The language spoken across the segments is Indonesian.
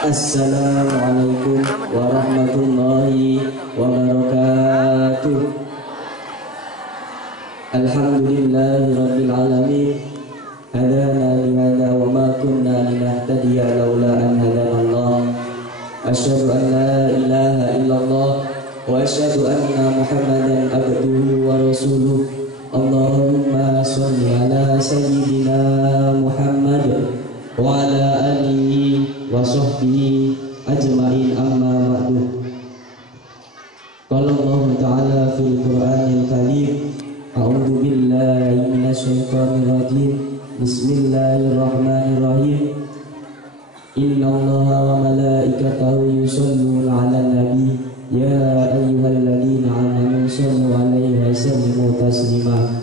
Assalamualaikum warahmatullahi wabarakatuh. Alhamdulillahi rabbil alamin. Hadana lihada wa ma kunna linahtadiya laula an hadana Allah. Asyhadu an la ilaha illallah wa asyhadu anna Muhammadan abduhu wa rasuluh. Allahumma sholli ala sayyidina Muhammad wa ala alihi wa sahbihi ajma'in, amma ba'du. Qala Allah ta'ala fil Qur'anil Karim, a'udzu billahi minasyaitonir rajim. Bismillahirrahmanirrahim. Innallaha wa malaikatahu yusholluna 'alan nabi ya ayyuhalladzina amanu shallu 'alaihi wa sallimu taslima.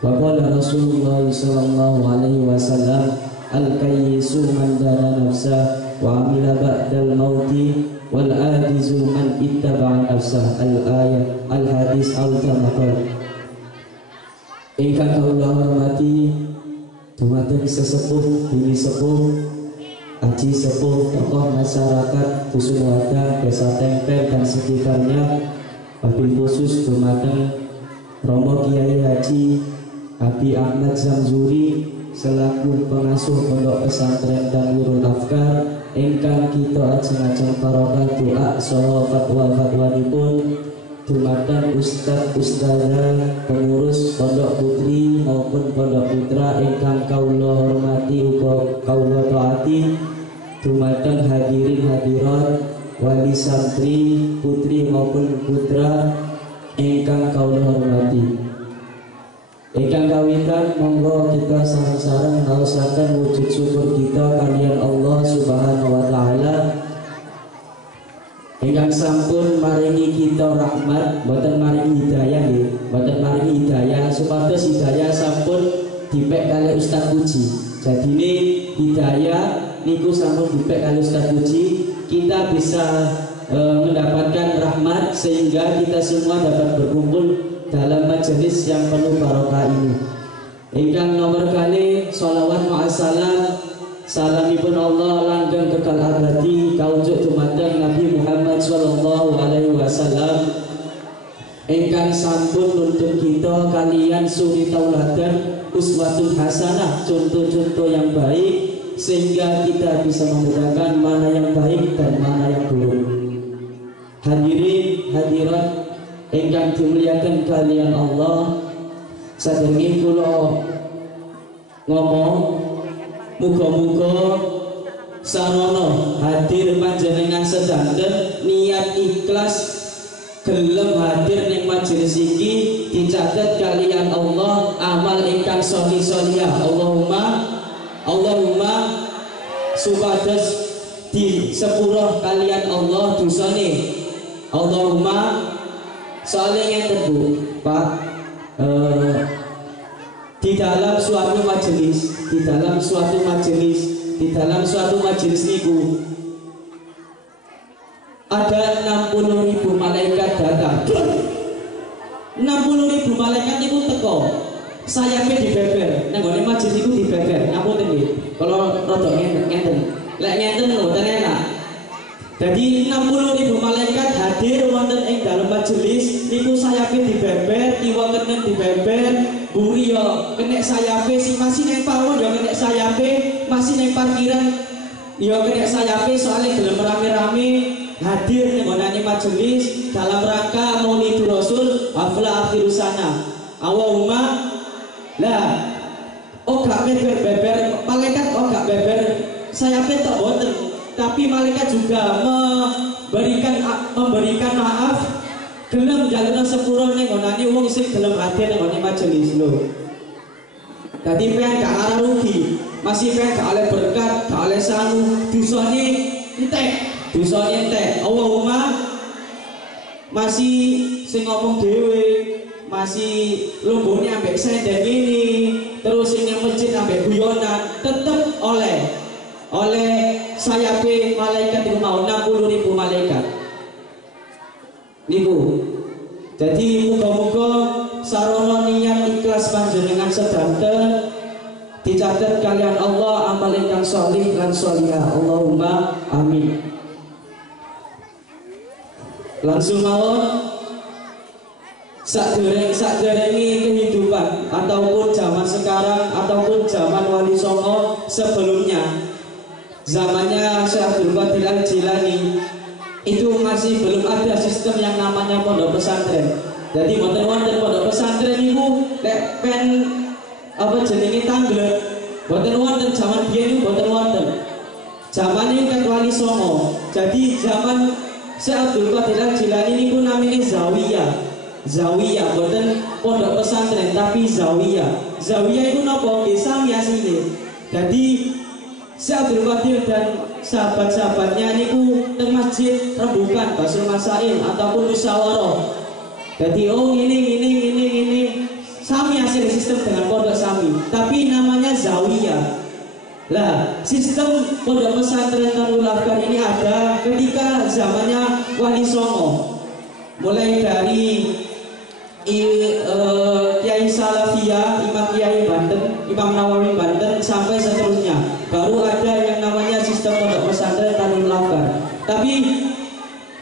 Wa qala Rasulullah sallallahu alaihi wasallam, al-kayyisu man dana nafsah wa amila ba'dal mauti wal ajizu man ittaba'a nafsah. Al-ayat al-hadis al-tamaqal. Ingkang kawula hormati dumateng sesepuh, bini sepuh, aji sepuh, tokoh masyarakat Dusun Wadah, Desa Tempel dan sekitarnya, wabil khusus dumateng Romo Kiai Haji Abi Ahmad Zamzuri selaku pengasuh Pondok Pesantren Tanwirul Afkar, ingkang kita ajeng-ajeng barokah doa saha fatwa-fatwanipun dumateng Ustadz Ustadzah pengurus Pondok Putri maupun Pondok Putra ingkang kawula hormati uga kawula taati, dumateng hadirin hadirat wali santri putri maupun putra ingkang kawula hormati. Ingkang kawitan monggo kita sareng-sareng ngaosaken wujud syukur kita kalian Allah Subhanahu wa taala ingkang sampun maringi kita rahmat, boten maringi hidayah nggih, boten maringi hidayah, supados hidayah sampun dipek kali Ustaz Puji. Jadine hidayah niku sampun dipek kali Ustaz Puji, kita bisa mendapatkan rahmat sehingga kita semua dapat berkumpul dalam majelis yang penuh barokah ini. Ingkang nomor kali sholawat ma'asalam salamipun Allah langgeng kekal abadi kaujud dumateng Nabi Muhammad sallallahu alaihi wasallam ingkang sampun nuntun kita kalian suri tauladan uswatun hasanah, contoh-contoh yang baik sehingga kita bisa membedakan mana yang baik dan mana yang buruk. Hadirin hadirat ingkang dimuliakan kalian Allah, saderenge kula ngomong muga-muga sarana hadir panjenengan sedanten niat ikhlas gelem hadir ning majelis iki dicatet kalian Allah amal ingkang sholih-sholihah. Allahumma supados di sepurah kalian Allah dosane. Allahumma soalnya ngeten Bu Pak, di dalam suatu majelis niku ada 60.000 malaikat datang. 60.000 malaikat niku teko sayape dibeber nang gone majelis niku dibeber. Ngapunten nggih kalau rada ngenten lek ngenten mboten enak. Jadi 60.000 malaikat hadir wonten ing dalam majelis niku sayape dibeber, kiwa kenen dibeber, buri yo kenek sayape, si masih neng pawon yo kenek sayape, masih neng parkiran yo kenek sayape, soalnya gelem rame-rame hadir ning ngonane majelis dalam rangka Maulidur Rasul hafla akhir sana. Allahumma la gak beber malaikat, gak beber sayape tok boten. Tapi malaikat juga memberikan maaf, gelem jalana sepuro ning ngonane wong sing gelem hadir ning nggone majelis lho. Dadi pengen gak arah rugi, masih pengen gak oleh berkat, gak oleh sangu, dosane entek. Allahumma masih sing ngomong dhewe, masih lumbune ambek sendeng ini, terus sing masjid ambek guyonan, tetep oleh sayape malaikat niku mau 60.000 malaikat niku. Jadi muga-muga sarana niat ikhlas panjenengan sedanten dicatat syahadat kalian Allah amal ingkang sholih lan sholihah. Allahumma amin. Langsung mawon sakderenge kehidupan ataupun zaman sekarang ataupun zaman Wali Songo sebelumnya, zamannya Syekh Abdul Qadir Al-Jilani, itu masih belum ada sistem yang namanya pondok pesantren. Jadi wonten pondok pesantren itu pen apa jenenge tanglet. Boten wonten zaman biyen niku boten wonten. Zaman ini kan Wali Songo. Jadi zaman Syekh Abdul Qadir Al-Jilani niku namine zawiyah. Zawiyah boten pondok pesantren tapi zawiyah. Zawiyah itu napa? Nggih sami asline. Jadi Syekh Abdul Qadir dan sahabat-sahabatnya niku teng masjid rembukan Basul Masail ataupun musyawarah. Jadi ini sami hasil sistem dengan pondok sami, tapi namanya zawiyah. Lah, sistem pondok pesantren Darul Afkar ini ada ketika zamannya Wali Songo. Mulai dari Kiai Salafiyah, Imam Kiai Banten, Imam Nawawi Banten sampai seterusnya. Baru ada yang namanya sistem pondok pesantren Darul Afkar. Tapi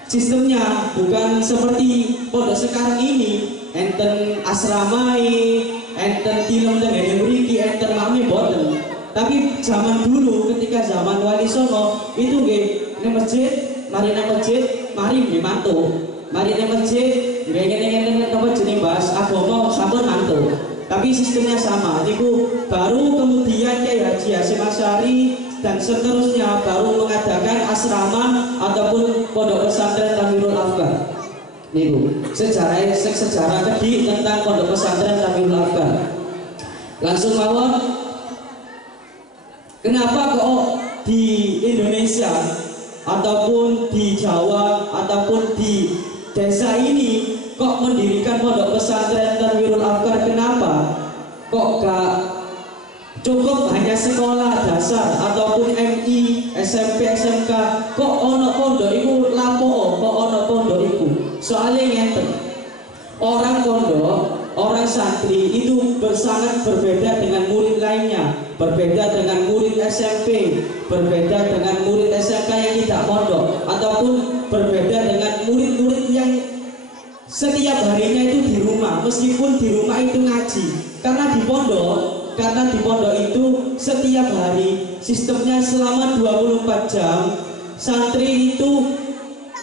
sistemnya bukan seperti pondok sekarang ini, enten asramai, enten tilem dengan mriki, enten mame boten. Tapi zaman dulu ketika zaman Wali Songo itu nggih nang masjid, mari nggih mantu. Mari nang masjid, ngene-ngene apa jeneng bahas agama sampun mantu. Tapi sistemnya sama. Niku baru kemudian Kiai Haji Hasyim Asy'ari dan seterusnya baru mengadakan asrama ataupun pondok pesantren Darul Afkar. Niku sejarah kedik tentang pondok pesantren Darul Afkar. Langsung mawon, kenapa kok di Indonesia ataupun di Jawa ataupun di desa ini kok mendirikan pondok pesantren Darul Afkar? Kenapa kok gak cukup hanya sekolah dasar ataupun MI, SMP, SMK? Kok ono pondok iku lapo? Kok ono pondok iku? Soalnya ngeten, orang pondok, orang santri itu sangat berbeda dengan murid lainnya, berbeda dengan murid SMP, berbeda dengan murid SMK yang tidak pondok, ataupun berbeda dengan murid-murid yang setiap harinya itu di rumah, meskipun di rumah itu ngaji. Karena di pondok itu setiap hari sistemnya selama 24 jam santri itu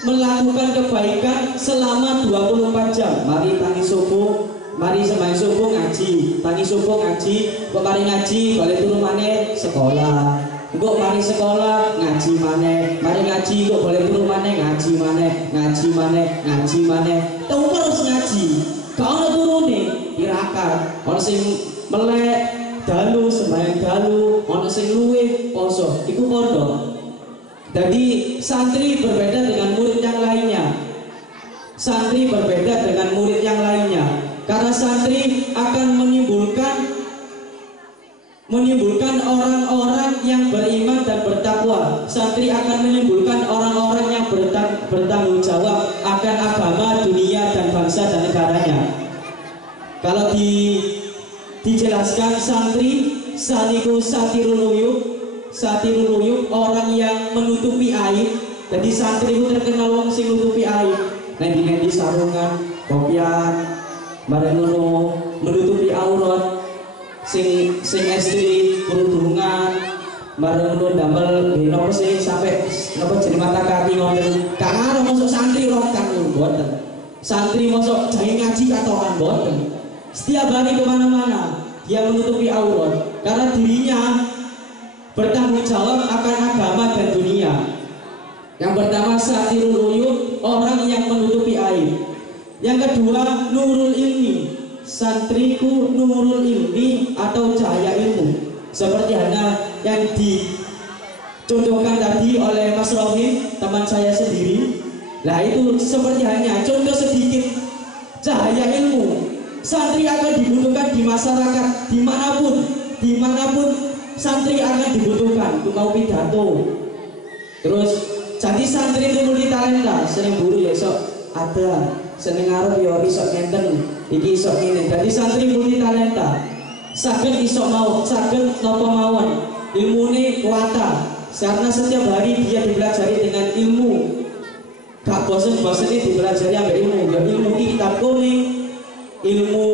melakukan kebaikan selama 24 jam. Mari tangi subuh, mari sembahyang subuh ngaji, tangi subuh ngaji, kok mari ngaji balik turun maneh sekolah. Kok mari sekolah ngaji maneh, mari ngaji kok boleh turun maneh ngaji maneh, ngaji maneh. Terus ngaji. Gak ono turune, tirakat. Ono sing melek dalu sembahyang dalu, ono sing luwih poso. Iku pondok. Jadi santri berbeda dengan murid yang lainnya. Santri berbeda dengan murid yang lainnya. Karena santri akan menimbulkan orang-orang yang beriman dan bertakwa. Santri akan menimbulkan orang-orang yang bertanggung jawab akan agama, dunia, dan bangsa dan negaranya. Kalau dijelaskan santri saniku satirul uyub, orang yang menutupi aib. Jadi santri itu terkenal wong sing nutupi aib. Nanti sarungan, kopian, bareng ngono menutupi aurat. Sing istri kerudungan, bareng ngono damel napa sih sampai napa jeneng mata kaki ngoten. Gak ngaruh masuk santri rokan mboten. Santri masuk jahe ngaji katokan mboten. Setiap hari kemana-mana dia menutupi aurat karena dirinya bertanggung jawab akan agama dan dunia. Yang pertama satirul uyub, orang yang menutupi aib. Yang kedua nurul ilmi, santriku nurul ilmi atau cahaya ilmu. Seperti hanya yang dicontohkan tadi oleh Mas Rohim, teman saya sendiri. Nah itu seperti hanya contoh sedikit cahaya ilmu. Santri akan dibutuhkan di masyarakat dimanapun santri akan dibutuhkan. Itu mau pidato. Terus jadi santri itu multi talenta. Seneng buru ya sok ada, seneng ngarep ya iso ngenten, iki iso ngene. Jadi santri multi talenta. saged iso mau, saged napa mawon ilmune kuwata. Karena setiap hari dia dipelajari dengan ilmu, gak bosen-bosennya dipelajari ambil ilmu, ya ilmu kitab kuning, ilmu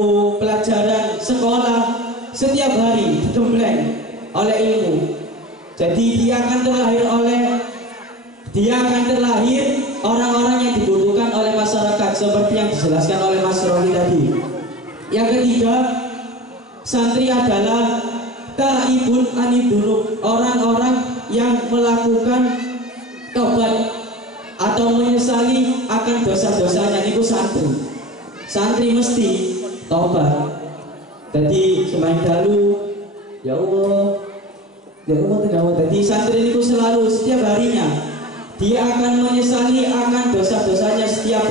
pelajaran sekolah, setiap hari digembleng oleh ilmu. Jadi dia akan terlahir orang-orang yang dibutuhkan oleh masyarakat seperti yang dijelaskan oleh Mas Rohli tadi. Yang ketiga, santri adalah taibun anidunub, orang-orang yang melakukan tobat atau menyesali akan dosa-dosanya. Niku santri mesti tobat. Jadi semain dalu ya Allah tidak. Jadi santri niku selalu setiap harinya dia akan menyesali akan dosa-dosanya. Setiap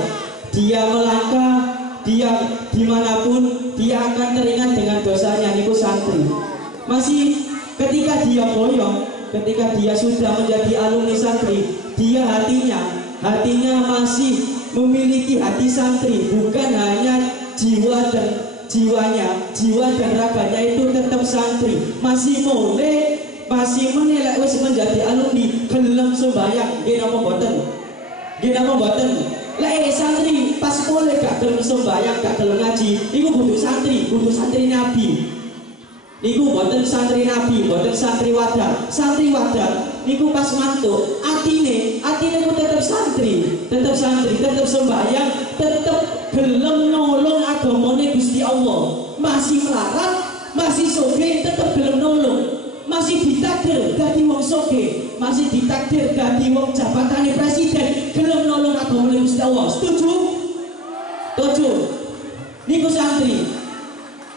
dia melangkah, dia dimanapun dia akan teringat dengan dosanya. Niku santri masih ketika dia boyong, ketika dia sudah menjadi alumni santri, dia hatinya masih memiliki hati santri, bukan hanya jiwa dan raganya itu tetap santri. Masih menilai wis menjadi alumni gelem sembahyang, nggih napa mboten? Lek santri pas mulai gak gelem sembahyang, gak gelem ngaji, iku kudu santri Nabi. Niku boten santri Nabi, boten santri wadah. Santri wadah niku pas mantuk, atine ku tetap santri, tetap sembahyang, tetap gelem nolong agamane Gusti Allah. Masih melarat, masih soge, tetap gelem nolong. Masih ditakdir dadi wong soge, masih ditakdir dadi wong jabatane presiden, gelem nolong agamane Gusti Allah. Setuju? Niku santri.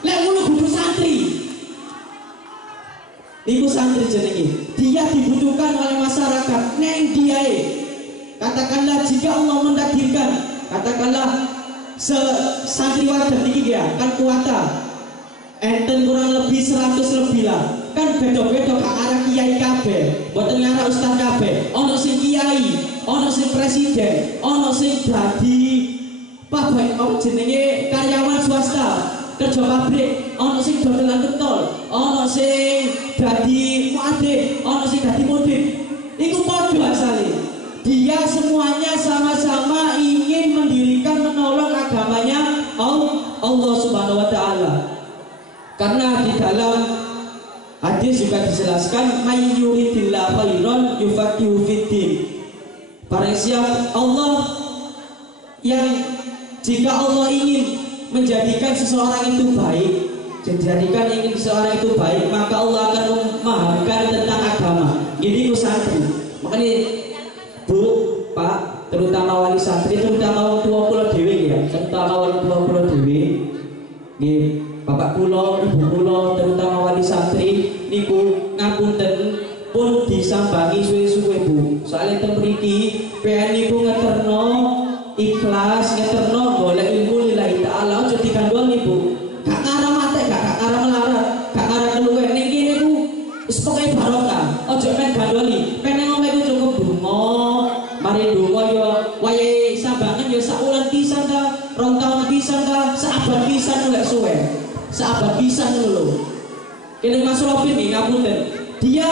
Lek ngono kudu santri. Niku santri jenenge. Dia dibutuhkan oleh masyarakat. Neng diae. Katakanlah jika Allah mentakdirkan, katakanlah santri wadah niki ya kan kuwata. Enten kurang lebih 100 lebih lah. Kan beda-beda gak arah kiai kabeh, mboten ngarah ustaz kabeh. Ono sing kiai, ono sing presiden, ono sing dadi pabrik jenenge karyawan swasta, kerja pabrik, ono sing dodolan ketol, ono sing dadi muadhib, ono sing dadi mudhib. Iku padha asale. Dia semuanya sama-sama ingin mendirikan menolong agamanya Allah Subhanahu wa taala. Karena di dalam hadis juga dijelaskan may yuridillahu khairan yufaqihu fiddin. Barang siapa Allah yang jika Allah ingin menjadikan seseorang itu baik, maka Allah akan memahamkan tentang agama. Jadi santri. Makanya Bu, Pak, terutama wali santri, terutama wong tua kula dhewe ya, terutama wong tua kula dhewe. Nggih, Bapak kula, Ibu kula, terutama wali santri niku ngapunten pun disambangi suwe-suwe Bu. Soale teng mriki PN niku ngeterno ikhlas, ngeterno golek ilmu lillahi taala, aja digandoli Bu. Gak ngarah mate, gak ngarah melarat, gak ngarah keluwen. Ning kene ku wis pokoke barokah. Aja men gandoli. Peneng omah iku cukup donga. Mari donga ya wayahe sambangan ya sak wulan pisan ta, 2 tahun pisan ta, saabad pisan lek suwe. Sahabat bisa dulu. Kini Mas Robin nih ngapunten. Dia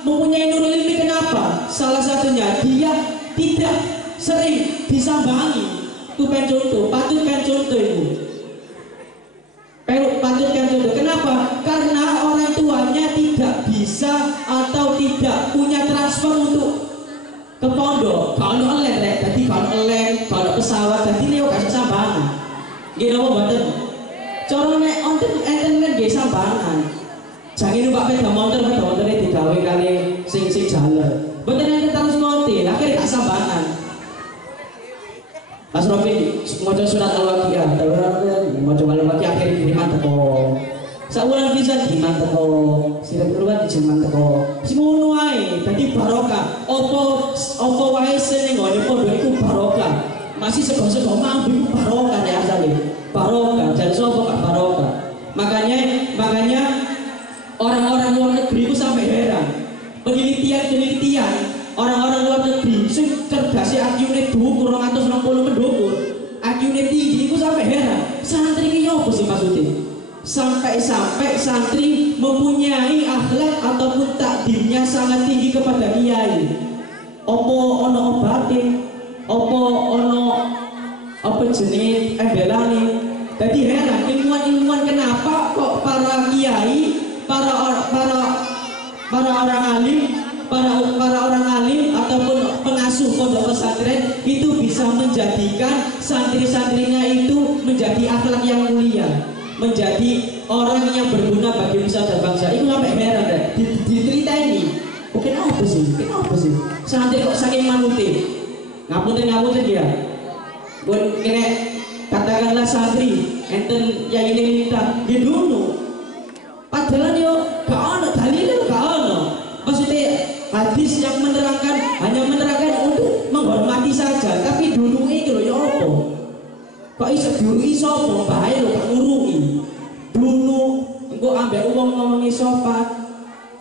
mempunyai nurul ilmi kenapa? Salah satunya dia tidak sering disambangi. Itu kan contoh, patut kan contoh Ibu. Patut kan contoh. Kenapa? Karena orang tuanya tidak bisa atau tidak punya transfer untuk ke pondok. Kalau online, jadi kalau online, kalau pesawat, jadi lewat kasih sambangan. Gini apa badan? Cara nek enten nggih sambangan. Jange numpak sepeda motore digawe kali sing jaler. Mboten enten terus motil, akhire gak sambangan. Mas Robin maca surat Al-Waqiah, maca Al-Waqiah akhire diriman teko. Sawulan pisan diriman teko, sirep keluar diriman teko. Sing ngono ae, dadi barokah. Apa wae sing nggone pondok iku barokah. Masih sego-sego mambu barokah ya asale. Barokah, jadi sopo gak barokah. Makanya orang-orang luar negeri itu sampai heran. Penelitian orang-orang luar negeri sing cerdas IQ-ne dhuwur 260 mendhuwur, IQ-ne tinggi itu sampai heran. Santri iki opo sih maksudnya? Sampai-sampai santri mempunyai akhlak ataupun takdirnya sangat tinggi kepada kiai. Opo ono obate, opo ono apa jenis embelane. Jadi heran ilmuwan-ilmuwan kenapa kok para kiai, para orang alim, para orang alim ataupun pengasuh pondok pesantren itu bisa menjadikan santri-santrinya itu menjadi akhlak yang mulia, menjadi orang yang berguna bagi nusa dan bangsa. Itu sampai heran deh. Cerita ini, kenapa sih? Santri kok saking manute? Ngapunten dia. Buat kira katakanlah santri, enten yang ini minta dia dulu. Padahal yo gak ono dalilnya, gak ono. Maksudnya hadis yang menerangkan hanya menerangkan untuk menghormati saja, tapi dulu ini loh ya apa? Kok iso diurui sapa? Bahaya lho gak ngurui. Dulu engko ambek wong ngomongi sopan,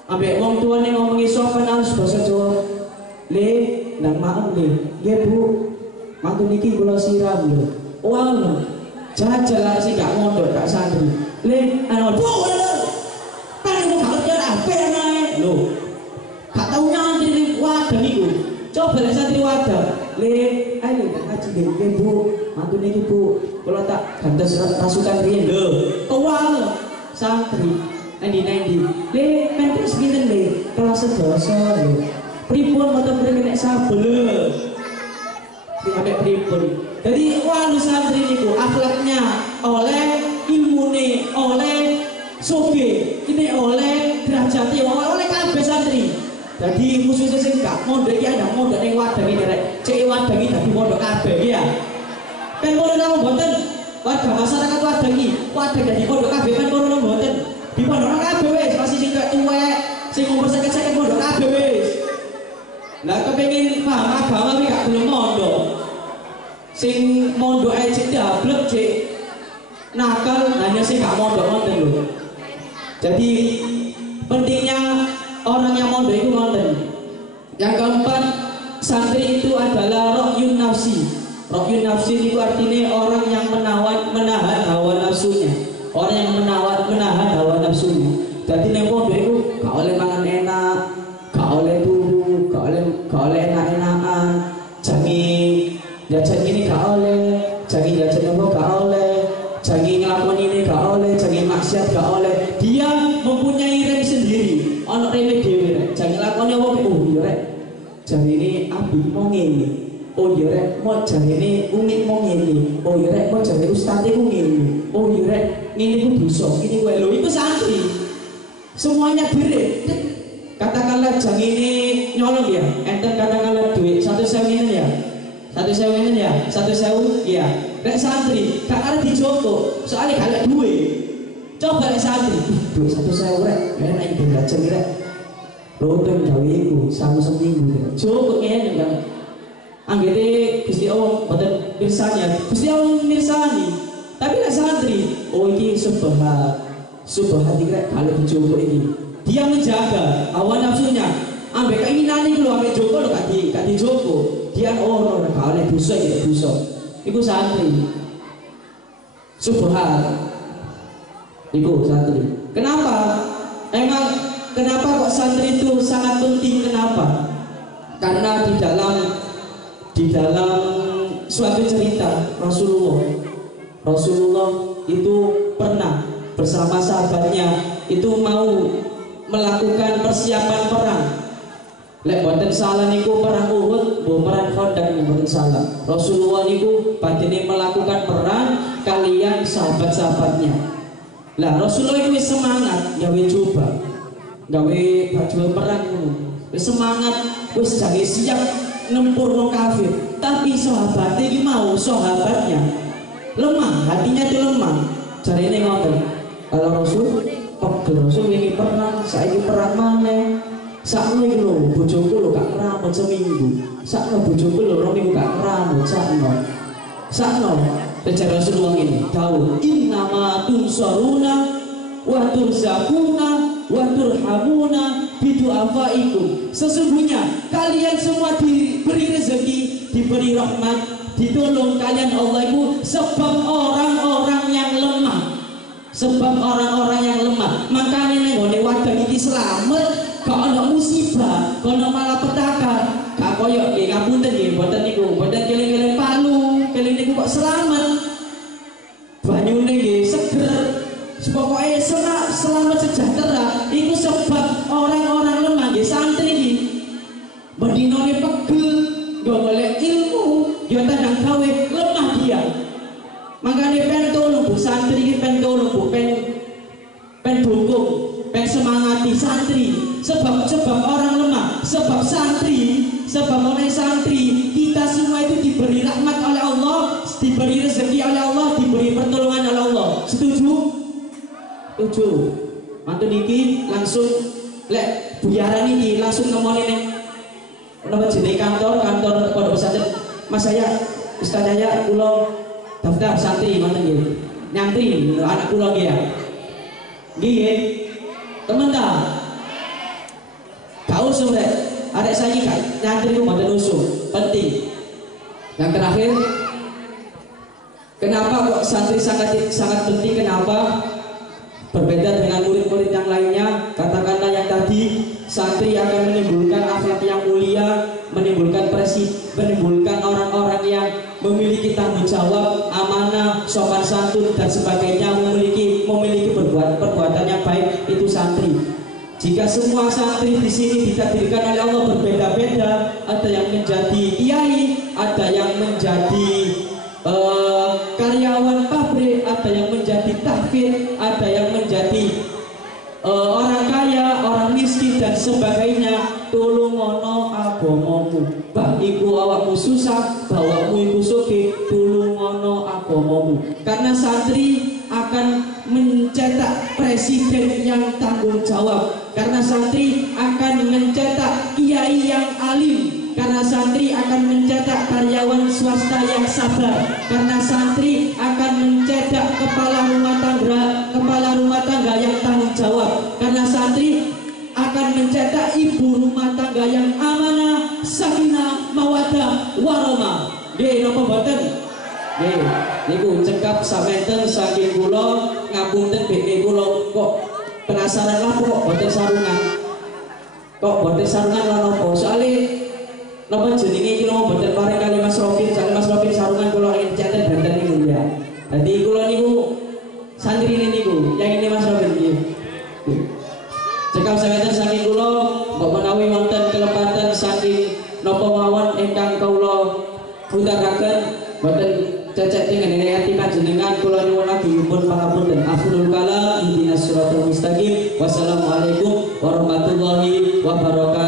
ambek wong tuane ngomongi sopan harus basa Jawa. Le, nang maem le. Nggih Bu. Mantu niki kula siram lho. Wah, jajal lah sih gak mondok gak santri. Le, anu Bu. Kan kok gak kerja apa nae. Lho. Gak tau nyantri wadah niku. Coba lek santri wadah. Le, ayo ngaji nggih Bu. Mantu niki Bu, kalau tak gantos rasukan riyen lho. Kewal santri endi-endi. Le, mentus pinten le? Kelas sedasa lho. Pripun mboten mriki nek sabel lho. Sampai pripun. Jadi walu santri niku akhlaknya oleh, ilmune oleh, soge ini oleh, derajate oleh kabeh santri. Jadi khususnya sing gak mondok iki ada mondok ning wadah iki rek. Cek wadah iki dadi mondok kabeh ya. Kan kono nang mboten warga masyarakat wadah iki, wadah dadi pondok kabeh kan kono nang mboten. Di pondok kabeh wis masih sing gak tuwek, sing umur sakit-sakit pondok kabeh wis. Lah kepengin paham agama iki gak gelem mondok. Sing mondok ae cek dablek cek nakal hanya sing gak mondok ngoten lho. Jadi pentingnya orang yang mondok itu ngoten. Yang keempat, santri itu adalah rohyun nafsi. Rohyun nafsi itu artinya orang yang menahan hawa nafsunya. Orang yang menahan hawa nafsunya. Jadi nek pondok itu gak oleh mangan enak, gak oleh turu, gak oleh enak-enakan. Jajan ini gak oleh, jangan jajan apa gak oleh, jangan ngelakuin ini gak oleh, jangan maksiat gak oleh. Dia mempunyai rem sendiri. Ono reme dhewe, jangan ngelakuin apa oh iya rek. Jare ini abi mau ngene. Oh iya rek, mau jare ini umi mau ngene. Oh iya rek, mau jare ustaz ku ngene. Oh iya rek, ngene ku dosa, ini kowe lho iku santri. Semuanya dire. Katakanlah jangan ini nyolong ya. Enten katakanlah duit 1.000 ini ya. 1.000 ini ya, 1.000 ya. Rek santri, gak arep dijogo, soalnya gak ada duit. Coba rek santri, duit 1.000 rek, enak iki belajar rek. Rutin gawe iku seminggu rek. Jogo ngene kan. Anggere Gusti Allah boten mirsani, Gusti Allah mirsani. Tapi rek santri, oh iki subhan rek kalau dijogo iki. Dia menjaga hawa nafsunya. Ambek keinginan iki lho ambek jogo lho gak dijogo. Dia orang gak oleh dosa ya dosa. Iku santri. Subhan. Iku santri. Kenapa? Kenapa kok santri itu sangat penting? Kenapa? Karena di dalam suatu cerita Rasulullah itu pernah bersama sahabatnya itu mau melakukan persiapan perang. Lek boten salah niku perang Uhud, perang Khandaq boten salah. Rasulullah niku badhe melakukan perang kalian sahabat-sahabatnya. Lah Rasulullah itu semangat gawe coba. Gawe baju perang ngono. Wis semangat, wis jange siap nempurno kafir. Tapi sahabatnya iki mau sahabatnya lemah, hatinya itu lemah. Jarine ngoten. Kalau Rasul ini perang, saiki perang maneh. Sakno iki lho, bojoku lho gak keramat seminggu. Sakno bojoku lho 2 minggu gak keramat sakno. Bejar Rasulullah ini, dawuh innama tunsaruna wa turzaquna wa turhamuna bidu'afaikum. Sesungguhnya kalian semua diberi rezeki, diberi rahmat, ditolong kalian Allah itu sebab orang-orang yang lemah. Sebab orang-orang yang lemah. Makanya nenggone wadah iki selamat, gak ana musibah, gak ana malapetaka. Gak koyo nggih ngapunten nggih, mboten niku, mboten keling-keling palu, keling niku kok selamat. Banyune nggih seger. Pokoknya selamat sejahtera. Itu sebab orang-orang lemah nggih santri iki. Bendinone pegel, gak golek ilmu, yo tandang gawe lemah dia. Makanya pen tolong bu santri iki pen tolong bu pen dukung, pen semangati santri. Sebab orang lemah, sebab santri, sebab oleh santri kita semua itu diberi rahmat oleh Allah, diberi rezeki oleh Allah, diberi pertolongan oleh Allah. Setuju? Setuju. Mantun iki langsung lek buyaran iki langsung nemoni ning nomor jenenge kantor pondok pesantren. Mas saya Ustaz saya kula daftar santri mantun nggih. Nyantri anak kula nggih ya. Nggih nggih. Temen ta? Gak usum rek. Arek saiki gak nyantri ku mboten usum. Penting. Yang terakhir, kenapa kok santri sangat penting? Kenapa? Berbeda dengan murid-murid yang lainnya, katakanlah yang tadi, santri akan menimbulkan akhlak yang mulia, menimbulkan orang-orang yang memiliki tanggung jawab, amanah, sopan santun dan sebagainya, memiliki perbuatan yang baik. Itu santri. Jika semua santri di sini ditakdirkan oleh Allah berbeda-beda, ada yang menjadi kiai, ada yang menjadi karyawan pabrik, ada yang menjadi tahfidz, ada yang menjadi orang kaya, orang miskin dan sebagainya. Tulungono agamamu, bah iku awakmu susah, bawakmu iku sugih, tulungono agamamu. Karena santri akan mencetak presiden yang tanggung jawab, karena santri akan mencetak kiai yang alim, karena santri akan mencetak karyawan swasta yang sabar, karena santri akan mencetak kepala rumah tangga yang tanggung jawab, karena santri akan mencetak ibu rumah tangga yang amanah, sakinah, mawaddah, warahmah. Nggih napa mboten? Nggih, niku cekap samenten saking kula ngapunten BK kula kok penasaran lah kok mboten sarungan. Kok mboten sarungan lan napa? Soale napa jenenge iki lho mboten pareng kali Mas Robin, soale Mas Robin sarungan kula ingin catet benten niku ya. Dadi kula niku santri niku, yang ini Mas Robin nggih. Cekap samenten saking kula mbok menawi wonten kelepatan saking napa mawon ingkang kula pundhakaken mboten cecek dengan ayat panjenengan kula nyuwun agungipun pangapunten. Afdhul kalam ihdinas siratal mustaqim. Wassalamualaikum warahmatullahi wabarakatuh.